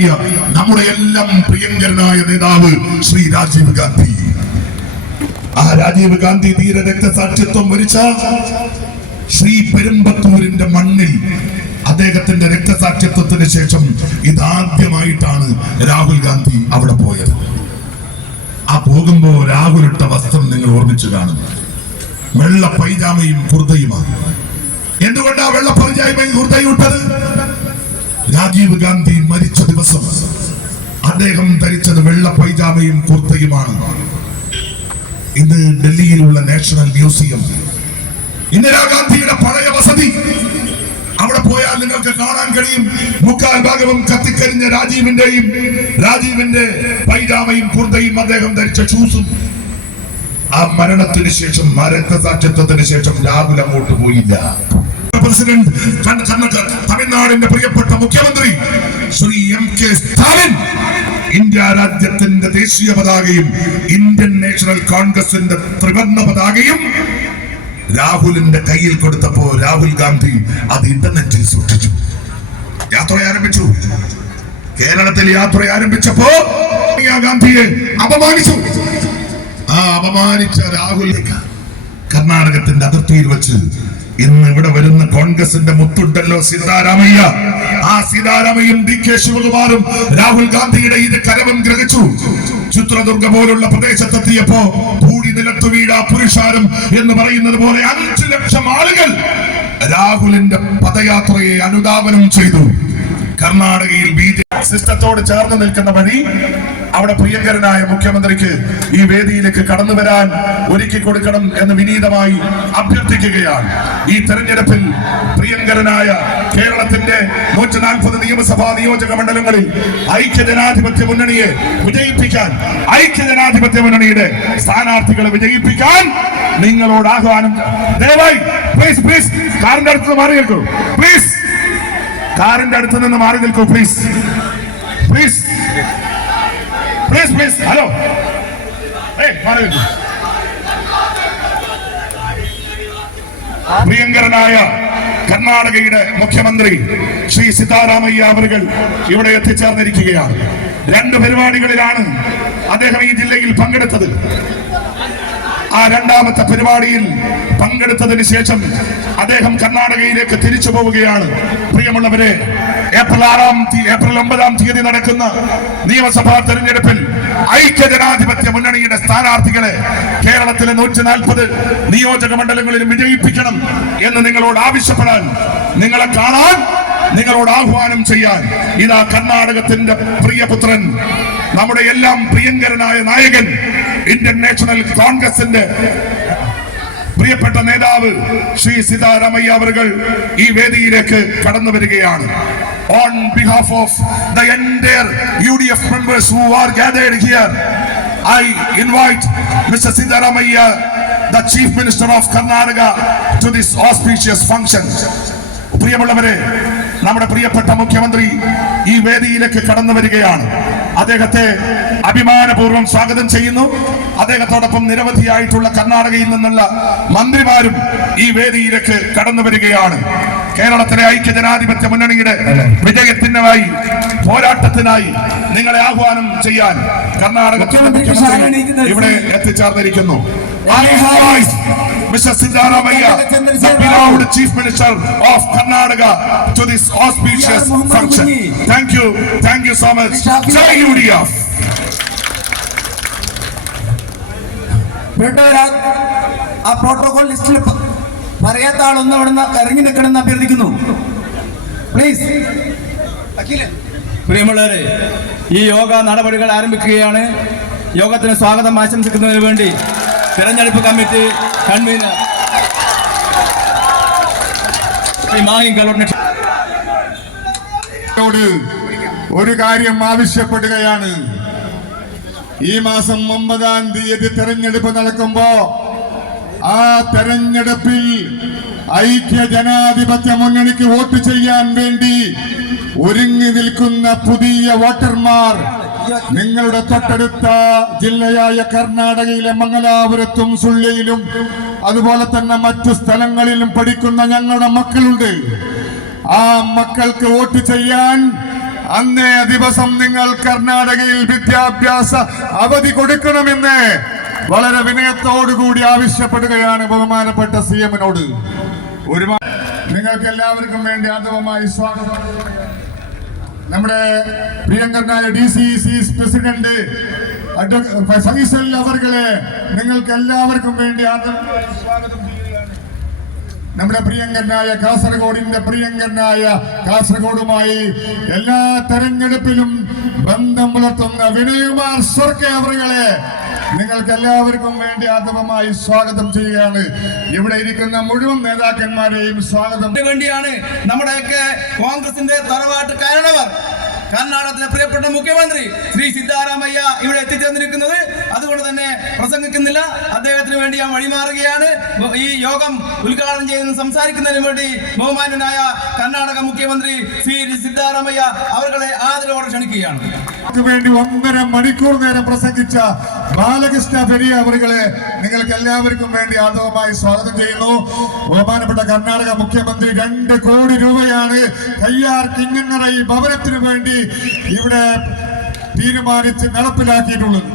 മാറിയ നമ്മുടെ എല്ലാം പ്രിയങ്കരനായ നേതാവ് ശ്രീ രാജീവ് ഗാന്ധി. ആ രാജീവ് ഗാന്ധി ധീര രക്തസാക്ഷിത്വം വരിച്ച ശ്രീ പെരുമ്പത്തൂരിന്റെ മണ്ണിൽ അദ്ദേഹത്തിന്റെ രക്തസാക്ഷിത്വത്തിന് ശേഷം ഇതാദ്യമായിട്ടാണ് രാഹുൽ ഗാന്ധി അവിടെ പോയത്. ആ പോകുമ്പോ രാഹുൽ ഇട്ട വസ്ത്രം നിങ്ങൾ ഓർമ്മിച്ചു കാണും. വെള്ള പൈജാമയും കുർത്തയുമാണ്. എന്തുകൊണ്ടാ വെള്ള പൈജാമയും കുർത്തയും ഇട്ടത്? രാജീവ് ഗാന്ധി മരിച്ച ദിവസം അദ്ദേഹം ധരിച്ചത് വെള്ള പൈജാമയും കുർത്തയുമാണ്. ഇന്ന് ഡൽഹിയിലുള്ള നാഷണൽ മ്യൂസിയം, ഇന്ദിരാഗാന്ധിയുടെ പഴയ വസതി, അവിടെ പോയാൽ നിങ്ങൾക്ക് കാണാൻ കഴിയും. മുക്കാൽ ഭാഗവും കത്തിക്കരിഞ്ഞ രാജീവിന്റെ പൈജാമയും കുർത്തയും അദ്ദേഹം ധരിച്ച ഷൂസും. ആ മരണത്തിന് ശേഷം, ആ രക്തസാക്ഷിത്വത്തിന് ശേഷം രാഹുൽ അങ്ങോട്ട് പോയില്ല. പ്രസിഡന്റ്, തമിഴ്നാടിന്റെ പ്രിയപ്പെട്ട മുഖ്യമന്ത്രി ശ്രീ MK സ്റ്റാലിൻ ഇന്ത്യ രാജ്യത്തിന്റെ ദേശീയ പതാകയും ഇന്ത്യൻ നാഷണൽ കോൺഗ്രസിന്റെ ത്രിവർണ്ണ പതാകയും രാഹുലിന്റെ കയ്യിൽ കൊടുത്തപ്പോ രാഹുൽ ഗാന്ധി അത് ഇന്റർനെറ്റിൽ സൂക്ഷിച്ചു. യാത്ര ആരംഭിച്ചു. കേരളത്തിൽ യാത്ര ആരംഭിച്ചപ്പോ ഗാന്ധിയെ അപമാനിച്ചു. ആ അപമാനിച്ച രാഹുൽ കർണാടകത്തിന്റെ അതിർത്തിയിൽ വെച്ച് ഇന്ന് ഇവിടെ വരുന്ന കോൺഗ്രസിന്റെ മുത്തുണ്ടല്ലോ സീതാരാമയ്യ, ആ സീതാരാമയ്യും DK ശിവകുമാറും രാഹുൽ ഗാന്ധിയുടെ ഇത് കരവും ഗ്രഹിച്ചു. ചിത്രദുർഗ പോലുള്ള പ്രദേശത്തെത്തിയപ്പോ കൂടി നിലത്തു വീഴ പുരുഷാരം എന്ന് പറയുന്നത് പോലെ 5 ലക്ഷം ആളുകൾ രാഹുലിന്റെ പദയാത്രയെ അനുധാവനം ചെയ്തു. കർണാടകയിൽ BJP സിസ്റ്റത്തോട് ചേർന്ന് നിൽക്കുന്ന വഴി അവിടെ പ്രിയങ്കരനായ മുഖ്യമന്ത്രിക്ക് ഈ വേദിയിലേക്ക് കടന്നു വരാൻ ഒരുക്കി കൊടുക്കണം എന്ന് വിനീതമായി അഭ്യർത്ഥിക്കുകയാണ്. ഈ തെരഞ്ഞെടുപ്പിൽ പ്രിയങ്കരനായ കേരളത്തിന്റെ 140 നിയമസഭാ നിയോജക മണ്ഡലങ്ങളിൽ ഐക്യജനാധിപത്യ മുന്നണിയെ വിജയിപ്പിക്കാൻ, ഐക്യജനാധിപത്യ മുന്നണിയുടെ സ്ഥാനാർത്ഥികളെ വിജയിപ്പിക്കാൻ നിങ്ങളോട് ആഹ്വാനം. ദയവായി പ്ലീസ് പ്ലീസ് കാറിന്റെ അടുത്ത് മാറി നിൽക്കൂ. പ്ലീസ് കാറിന്റെ അടുത്ത് നിന്ന് മാറി നിൽക്കൂ. Please please please please. Hello, മാറി നിൽക്കൂ. പ്രിയങ്കരനായ കർണാടകയുടെ മുഖ്യമന്ത്രി ശ്രീ സീതാരാമയ്യ അവர்கள் ഇവിടെ എത്തിച്ചേർന്നിരിക്കുകയാണ്. 2 പരിപാടികളിലാണ് അദ്ദേഹം ഈ ജില്ലയിൽ പങ്കെടുത്തത്. ആ രണ്ടാമത്തെ പരിപാടിയിൽ പങ്കെടുത്തതിന് ശേഷം അദ്ദേഹം കർണാടകയിലേക്ക് തിരിച്ചു പോവുകയാണ്. പ്രിയമുള്ളവരെ, ഏപ്രിൽ 9-ാം തീയതി നടക്കുന്ന നിയമസഭാ തെരഞ്ഞെടുപ്പിൽ ഐക്യജനാധിപത്യ മുന്നണിയുടെ സ്ഥാനാർത്ഥികളെ കേരളത്തിലെ 140 നിയോജക മണ്ഡലങ്ങളിലും വിജയിപ്പിക്കണം എന്ന് നിങ്ങളോട് ആവശ്യപ്പെടാൻ, നിങ്ങളെ കാണാൻ, നിങ്ങളോട് ആഹ്വാനം ചെയ്യാൻ ഇതാ കർണാടകത്തിന്റെ പ്രിയപുത്രൻ, നമ്മുടെ എല്ലാം പ്രിയങ്കരനായ നായകൻ, ഇന്ത്യൻ നാഷണൽ കോൺഗ്രസിന്റെ പ്രിയപ്പെട്ട നേതാവ് ശ്രീ സീതാരാമയ്യ അവர்கள் ഈ വേദിയിലേക്ക് കടന്നു വരികയാണ്. On behalf of the entire UDF members who are gathered here, I invite Mr. Siddharamaiah, the Chief Minister of Karnataka, to this auspicious function. പ്രിയമുള്ളവരെ, നമ്മുടെ പ്രിയപ്പെട്ട മുഖ്യമന്ത്രി ഈ വേദിയിലേക്ക് കടന്നു വരികയാണ്. അദ്ദേഹത്തെ അഭിമാനപൂർവ്വം സ്വാഗതം ചെയ്യുന്നു. അദ്ദേഹത്തോടൊപ്പം നിരവധിയായിട്ടുള്ള കർണാടകയിൽ നിന്നുള്ള മന്ത്രിമാരും ഈ വേദിയിലേക്ക് കടന്നു വരികയാണ്. കേരളത്തിലെ ഐക്യജനാധിപത്യ മുന്നണിയുടെ വിജയത്തിനായി, പോരാട്ടത്തിനായി നിങ്ങളെ ആഹ്വാനം ചെയ്യാൻ കർണാടകത്തിന്റെ മുഖ്യമന്ത്രി ഇവിടെ എത്തിച്ചേർന്നിരിക്കുന്നു. Mr. Siddharamaiah, the beloved Chief Minister of Karnataka, to this auspicious function. Thank you so much. Jai UDF. ആ പ്രോട്ടോകോൾ ലിസ്റ്റിൽ പറയാത്ത ആളൊന്നും ഇവിടുന്ന് ഇറങ്ങി നിൽക്കണമെന്ന് അഭ്യർത്ഥിക്കുന്നു. പ്ലീസ്. പ്രിയമുള്ളവരെ, ഈ യോഗ നടപടികൾ ആരംഭിക്കുകയാണ്. യോഗത്തിന് സ്വാഗതം ആശംസിക്കുന്നതിന് വേണ്ടി തെരഞ്ഞെടുപ്പ് കമ്മിറ്റി കൺവീനർ ശ്രീ മാഹിൻ ഗലോട്ടിനെ ഒരു കാര്യം ആവശ്യപ്പെടുകയാണ്. ഈ മാസം 9-ാം തീയതി തെരഞ്ഞെടുപ്പ് നടക്കുമ്പോ ആ തെരഞ്ഞെടുപ്പിൽ ഐക്യ ജനാധിപത്യ മുന്നണിക്ക് വോട്ട് ചെയ്യാൻ വേണ്ടി ഒരുങ്ങി നിൽക്കുന്ന പുതിയ വോട്ടർമാർ നിങ്ങളുടെ തൊട്ടടുത്ത ജില്ലയായ കർണാടകയിലെ മംഗലാപുരത്തും സുള്ളിയിലും അതുപോലെ തന്നെ മറ്റു സ്ഥലങ്ങളിലും പഠിക്കുന്ന ഞങ്ങളുടെ മക്കളുണ്ട്. ആ മക്കൾക്ക് വോട്ട് ചെയ്യാൻ അന്നേ ദിവസം നിങ്ങൾ കർണാടകയിൽ വിദ്യാഭ്യാസ അവധി കൊടുക്കണമെന്ന് വളരെ വിനയത്തോടുകൂടി ആവശ്യപ്പെടുകയാണ് ബഹുമാനപ്പെട്ട CM-നോട്. നിങ്ങൾക്ക് എല്ലാവർക്കും വേണ്ടി ആദ്യമായി സ്വാഗതം. നമ്മുടെ പ്രിയങ്കരനായ DCC പ്രസിഡന്റ് ഫൈസൽ അവർകളെ നിങ്ങൾക്ക് എല്ലാവർക്കും വേണ്ടി ആദ്യമായി സ്വാഗതം ചെയ്യുകയാണ്. നമ്മുടെ പ്രിയങ്കരനായ കാസർഗോഡുമായി എല്ലാ തെരഞ്ഞെടുപ്പിലും ബന്ധം പുലർത്തുന്ന വിനയകുമാർ സർക്കെ അവരുകളെ നിങ്ങൾക്ക് എല്ലാവർക്കും വേണ്ടി ആദ്യമായി സ്വാഗതം ചെയ്യുകയാണ്. ഇവിടെ ഇരിക്കുന്ന മുഴുവൻ നേതാക്കന്മാരെയും സ്വാഗതം വേണ്ടിയാണ് നമ്മുടെയൊക്കെ കോൺഗ്രസിന്റെ തറവാട്ട് കാരണവർ കർണാടകത്തിലെ പ്രിയപ്പെട്ട മുഖ്യമന്ത്രി ശ്രീ സിദ്ധാരാമയ്യ ഇവിടെ എത്തിച്ചേർന്നിരിക്കുന്നത്. അതുകൊണ്ട് തന്നെ പ്രസംഗിക്കുന്നില്ല, അദ്ദേഹത്തിന് വേണ്ടി ഞാൻ വഴിമാറുകയാണ്. ഈ യോഗം ഉദ്ഘാടനം ചെയ്യുന്ന സംസാരിക്കുന്നതിന് വേണ്ടി ബഹുമാന്യനായ കർണാടക മുഖ്യമന്ത്രി ശ്രീ സിദ്ധാരാമയ്യ അവരുടെ ആദരവോടെ ക്ഷണിക്കുകയാണ്. വേണ്ടി 1.5 മണിക്കൂർ നേരം പ്രസംഗിച്ച ബാലകൃഷ്ണ പെരിയ അവരുകളെ നിങ്ങൾക്ക് എല്ലാവർക്കും വേണ്ടി ആദ്യമായി സ്വാഗതം ചെയ്യുന്നു. ബഹുമാനപ്പെട്ട കർണാടക മുഖ്യമന്ത്രി 2 കോടി രൂപയാണ് കയ്യാർ കിങ്ങറൈ ഭവനത്തിനു വേണ്ടി ഇവിടെ തീരുമാനിച്ച് നടപ്പിലാക്കിയിട്ടുള്ളത്.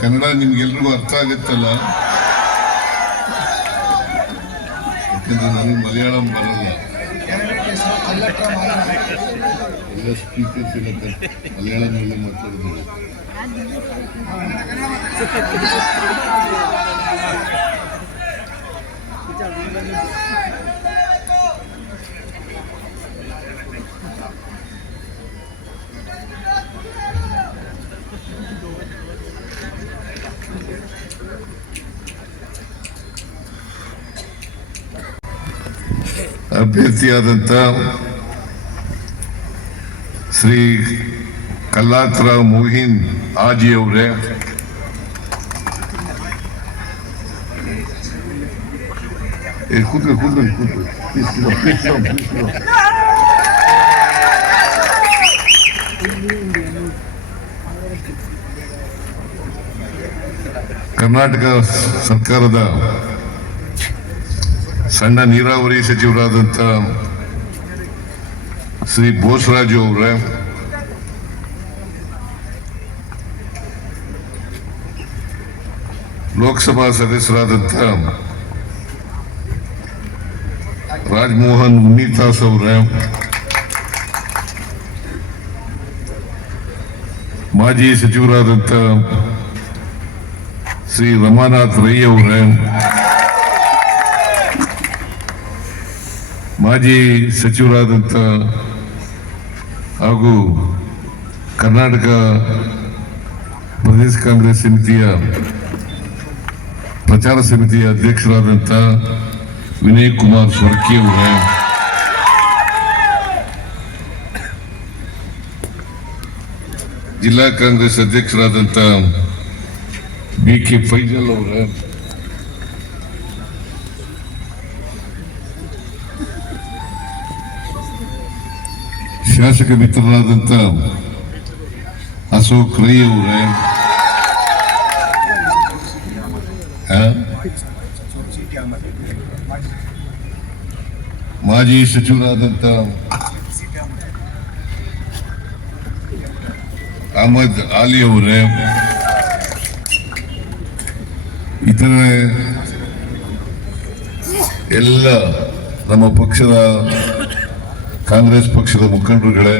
ಕನ್ನಡ ನಿಮ್ಗೆಲ್ರಿಗೂ ಅರ್ಥ ಆಗುತ್ತಲ್ಲ, ಯಾಕಂದ್ರೆ ನನಗೆ ಮಲಯಾಳಂ ಬರಲ್ಲ. ಎಲ್ಲ ಸ್ಪೀಕರ್ಸ್ ಎಲ್ಲ ಮಲಯಾಳಂನಲ್ಲಿ ಮಾತಾಡಿದ್ರು. ಅಭ್ಯರ್ಥಿಯಾದಂಥ ಶ್ರೀ ಕಲ್ಲಾತ್ರರಾವ್ ಮೋಹಿನ್ ಆಜಿ ಅವರೇ, ಕೂತ್ಕೊಳ್ಳಿ ಕರ್ನಾಟಕ ಸರ್ಕಾರದ ಸಣ್ಣ ನೀರಾವರಿ ಸಚಿವರಾದಂಥ ಶ್ರೀ ಬೋಸರಾಜು ಅವರೇ, ಲೋಕಸಭಾ ಸದಸ್ಯರಾದಂಥ ರಾಜಮೋಹನ್ ಉನ್ನಿತಾಸ್ ಅವರೇ, ಮಾಜಿ ಸಚಿವರಾದಂಥ ಶ್ರೀ ರಮಾನಾಥ್ ರೈ ಅವರೇ, ಮಾಜಿ ಸಚಿವರಾದಂಥ ಹಾಗೂ ಕರ್ನಾಟಕ ಪ್ರದೇಶ ಕಾಂಗ್ರೆಸ್ ಸಮಿತಿಯ ಪ್ರಚಾರ ಸಮಿತಿಯ ಅಧ್ಯಕ್ಷರಾದಂಥ ವಿನಯ್ ಕುಮಾರ್ ಸ್ವರ್ಕಿ ಅವರೇ, ಜಿಲ್ಲಾ ಕಾಂಗ್ರೆಸ್ ಅಧ್ಯಕ್ಷರಾದಂಥ BK ಫೈಜಲ್ ಅವರೇ, ಶಾಸಕ ಮಿತ್ರರಾದಂಥ ಅಶೋಕ್ ರೈ ಅವರೇ, ಮಾಜಿ ಸಚಿವರಾದಂಥ ಅಹಮದ್ ಆಲಿ ಅವರೇ, ಇತರೆ ಎಲ್ಲ ನಮ್ಮ ಪಕ್ಷದ ಕಾಂಗ್ರೆಸ್ ಪಕ್ಷದ ಮುಖಂಡರುಗಳೇ,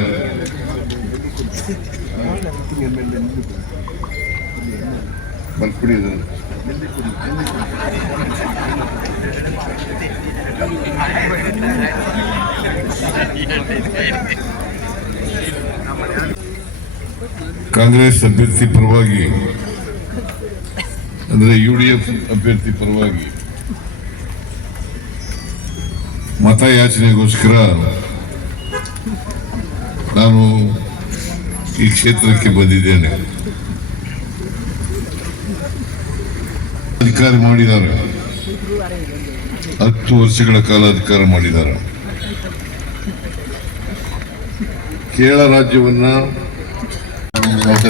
ಕಾಂಗ್ರೆಸ್ ಅಭ್ಯರ್ಥಿ ಪರವಾಗಿ ಅಂದ್ರೆ UDF ಅಭ್ಯರ್ಥಿ ಪರವಾಗಿ ಮತಯಾಚನೆಗೋಸ್ಕರ ನಾನು ಈ ಕ್ಷೇತ್ರಕ್ಕೆ ಬಂದಿದ್ದೇನೆ. ಅಧಿಕಾರ ಮಾಡಿದ್ದಾರೆ, 10 ವರ್ಷಗಳ ಕಾಲ ಅಧಿಕಾರ ಮಾಡಿದ್ದಾರೆ. കേരള രാജ്യവന്ന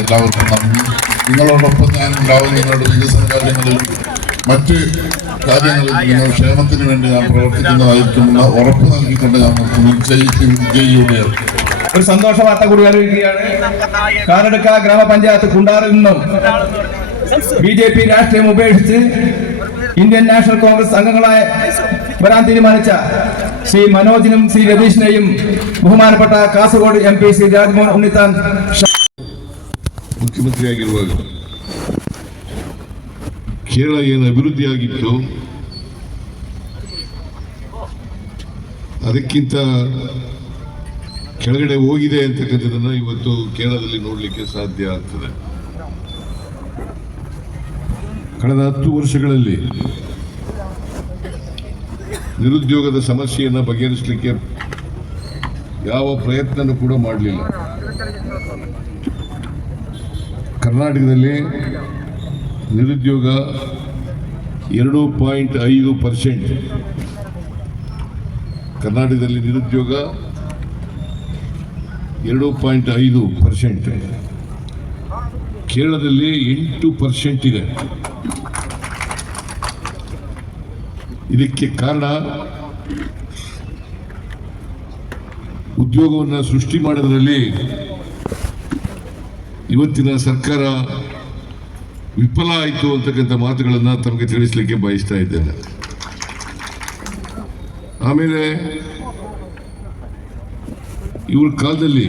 എല്ലാവർക്കും നന്ദി. നിങ്ങളോടൊപ്പം ഞാൻ ഉണ്ടാവും. നിങ്ങളുടെ വികസന കാര്യങ്ങളിലും മറ്റ് കാര്യങ്ങളിലും നിങ്ങൾ ക്ഷേമത്തിന് വേണ്ടി ഞാൻ പ്രവർത്തിക്കുന്നതായിരിക്കുമെന്ന് ഉറപ്പ് നൽകിക്കൊണ്ട് ഞാൻ വിജയിക്കുകയാണ്. ഒരു സന്തോഷ വാർത്ത കൂടി അറിയിക്കുകയാണ്. കാനടുക്ക ഗ്രാമപഞ്ചായത്ത് കുണ്ടാറിൽ നിന്നും BJP രാഷ്ട്രീയം ഉപേക്ഷിച്ച് ഇന്ത്യൻ നാഷണൽ കോൺഗ്രസ് അംഗങ്ങളായി വരാൻ തീരുമാനിച്ച ശ്രീ മനോജിനും ശ്രീ രതീഷിനെയും ബഹുമാനപ്പെട്ട കാസർഗോഡ് MP ശ്രീ രാജ്മോഹൻ ഉണ്ണിത്താൻ ಮುಖ್ಯಮಂತ್ರಿಯಾಗಿರುವಾಗ ಕೇರಳ ಏನು ಅಭಿವೃದ್ಧಿಯಾಗಿತ್ತು ಅದಕ್ಕಿಂತ ಕೆಳಗಡೆ ಹೋಗಿದೆ ಅಂತಕ್ಕಂಥದ್ದನ್ನು ಇವತ್ತು ಕೇರಳದಲ್ಲಿ ನೋಡಲಿಕ್ಕೆ ಸಾಧ್ಯ ಆಗ್ತದೆ. ಕಳೆದ 10 ವರ್ಷಗಳಲ್ಲಿ ನಿರುದ್ಯೋಗದ ಸಮಸ್ಯೆಯನ್ನು ಬಗೆಹರಿಸಲಿಕ್ಕೆ ಯಾವ ಪ್ರಯತ್ನನೂ ಕೂಡ ಮಾಡಲಿಲ್ಲ. ಕರ್ನಾಟಕದಲ್ಲಿ ನಿರುದ್ಯೋಗ 2.5%. ಕರ್ನಾಟಕದಲ್ಲಿ ನಿರುದ್ಯೋಗ 2.5%. ಕೇರಳದಲ್ಲಿ 8% ಇದೆ. ಇದಕ್ಕೆ ಕಾರಣ ಉದ್ಯೋಗವನ್ನು ಸೃಷ್ಟಿ ಮಾಡೋದ್ರಲ್ಲಿ ಇವತ್ತಿನ ಸರ್ಕಾರ ವಿಫಲ ಆಯಿತು ಅಂತಕ್ಕಂಥ ಮಾತುಗಳನ್ನು ತಮಗೆ ತಿಳಿಸಲಿಕ್ಕೆ ಬಯಸ್ತಾ ಇದ್ದೇನೆ. ಆಮೇಲೆ ಇವ್ರ ಕಾಲದಲ್ಲಿ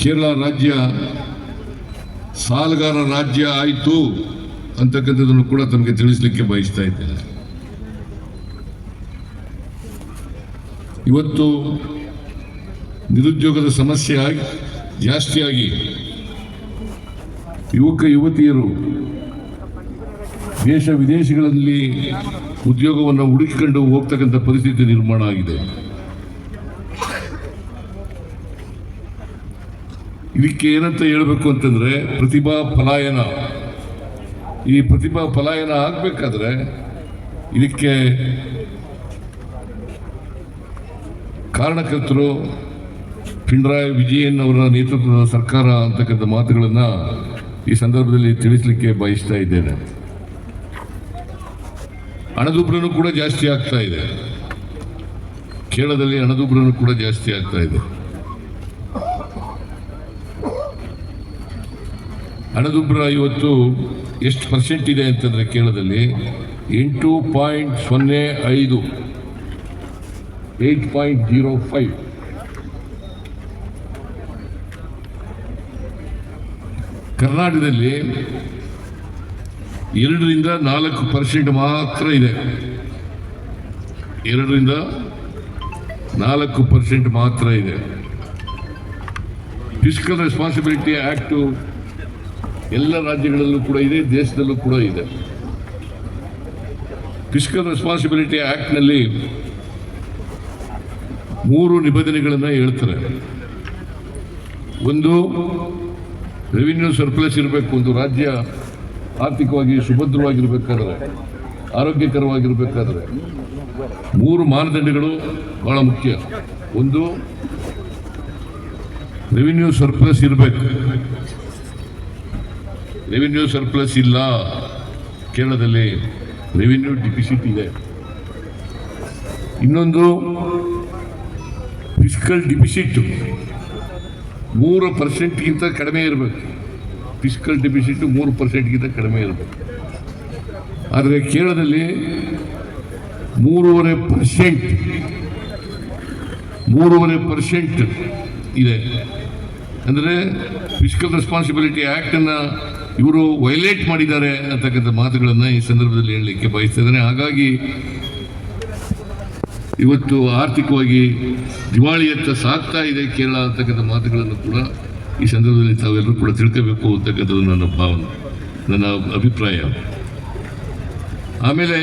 ಕೇರಳ ರಾಜ್ಯ ಸಾಲಗಾರ ರಾಜ್ಯ ಆಯಿತು ಅಂತಕ್ಕಂಥದ್ದನ್ನು ಕೂಡ ತಮಗೆ ತಿಳಿಸಲಿಕ್ಕೆ ಬಯಸ್ತಾ ಇದ್ದೇನೆ. ಇವತ್ತು ನಿರುದ್ಯೋಗದ ಸಮಸ್ಯೆ ಜಾಸ್ತಿಯಾಗಿ ಯುವಕ ಯುವತಿಯರು ದೇಶ ವಿದೇಶಗಳಲ್ಲಿ ಉದ್ಯೋಗವನ್ನು ಹುಡುಕಿಕೊಂಡು ಹೋಗ್ತಕ್ಕಂಥ ಪರಿಸ್ಥಿತಿ ನಿರ್ಮಾಣ ಆಗಿದೆ. ಇದಕ್ಕೆ ಏನಂತ ಹೇಳಬೇಕು ಅಂತಂದ್ರೆ ಪ್ರತಿಭಾ ಪಲಾಯನ. ಈ ಪ್ರತಿಭಾ ಪಲಾಯನ ಆಗಬೇಕಾದ್ರೆ ಇದಕ್ಕೆ ಕಾರಣಕರ್ತರು ಪಿಣರಾಯಿ ವಿಜಯನ್ ಅವರ ನೇತೃತ್ವದ ಸರ್ಕಾರ ಅಂತಕ್ಕಂಥ ಮಾತುಗಳನ್ನು ಈ ಸಂದರ್ಭದಲ್ಲಿ ತಿಳಿಸಲಿಕ್ಕೆ ಬಯಸ್ತಾ ಇದ್ದೇನೆ. ಹಣದುಬ್ಬರನು ಕೂಡ ಜಾಸ್ತಿ ಆಗ್ತಾ ಇದೆ. ಕೇರಳದಲ್ಲಿ ಹಣದುಬ್ಬರನು ಕೂಡ ಜಾಸ್ತಿ ಆಗ್ತಾ ಇದೆ. ಹಣದುಬ್ಬರ ಇವತ್ತು ಎಷ್ಟು % ಇದೆ ಅಂತಂದ್ರೆ ಕೇರಳದಲ್ಲಿ 8.05 8.05. ಕರ್ನಾಟಕದಲ್ಲಿ 2ರಿಂದ 4% ಮಾತ್ರ ಇದೆ. 2ರಿಂದ 4% ಮಾತ್ರ ಇದೆ. ಫಿಸ್ಕಲ್ ರೆಸ್ಪಾನ್ಸಿಬಿಲಿಟಿ ಆಕ್ಟ್ ಎಲ್ಲ ರಾಜ್ಯಗಳಲ್ಲೂ ಕೂಡ ಇದೆ, ದೇಶದಲ್ಲೂ ಕೂಡ ಇದೆ. ಫಿಸ್ಕಲ್ ರೆಸ್ಪಾನ್ಸಿಬಿಲಿಟಿ ಆಕ್ಟ್ನಲ್ಲಿ 3 ನಿಬಂಧನೆಗಳನ್ನು ಹೇಳ್ತಾರೆ. ಒಂದು, ರೆವಿನ್ಯೂ ಸರ್ಪ್ಲಸ್ ಇರಬೇಕು. ಒಂದು ರಾಜ್ಯ ಆರ್ಥಿಕವಾಗಿ ಸುಭದ್ರವಾಗಿರಬೇಕಾದ್ರೆ, ಆರೋಗ್ಯಕರವಾಗಿರಬೇಕಾದ್ರೆ 3 ಮಾನದಂಡಗಳು ಬಹಳ ಮುಖ್ಯ. ಒಂದು, ರೆವಿನ್ಯೂ ಸರ್ಪ್ಲಸ್ ಇರಬೇಕು. ರೆವಿನ್ಯೂ ಸರ್ಪ್ಲಸ್ ಇಲ್ಲ. ಕೇರಳದಲ್ಲಿ ರೆವಿನ್ಯೂ ಡಿಫಿಸಿಟ್ ಇದೆ. ಇನ್ನೊಂದು, ಫಿಸ್ಕಲ್ ಡಿಫಿಸಿಟ್ 3%ಗಿಂತ ಕಡಿಮೆ ಇರಬೇಕು. ಫಿಸ್ಕಲ್ ಡಿಫಿಸಿಟ್ 3%ಗಿಂತ ಕಡಿಮೆ ಇರಬೇಕು. ಆದರೆ ಕೇರಳದಲ್ಲಿ 3.5% ಇದೆ. ಅಂದರೆ ಫಿಸ್ಕಲ್ ರೆಸ್ಪಾನ್ಸಿಬಿಲಿಟಿ ಆ್ಯಕ್ಟನ್ನು ಇವರು ವೈಲೇಟ್ ಮಾಡಿದ್ದಾರೆ ಅಂತಕ್ಕಂಥ ಮಾತುಗಳನ್ನು ಈ ಸಂದರ್ಭದಲ್ಲಿ ಹೇಳಲಿಕ್ಕೆ ಬಯಸ್ತಾ ಇದ್ದೇನೆ. ಹಾಗಾಗಿ ಇವತ್ತು ಆರ್ಥಿಕವಾಗಿ ದಿವಾಳಿಯತ್ತ ಸಾಗ್ತಾ ಇದೆ ಕೇರಳ ಅಂತಕ್ಕಂಥ ಮಾತುಗಳನ್ನು ಕೂಡ ಈ ಸಂದರ್ಭದಲ್ಲಿ ತಾವೆಲ್ಲರೂ ಕೂಡ ತಿಳ್ಕೋಬೇಕು ಅಂತಕ್ಕಂಥದ್ದು ನನ್ನ ಭಾವನೆ, ನನ್ನ ಅಭಿಪ್ರಾಯ. ಆಮೇಲೆ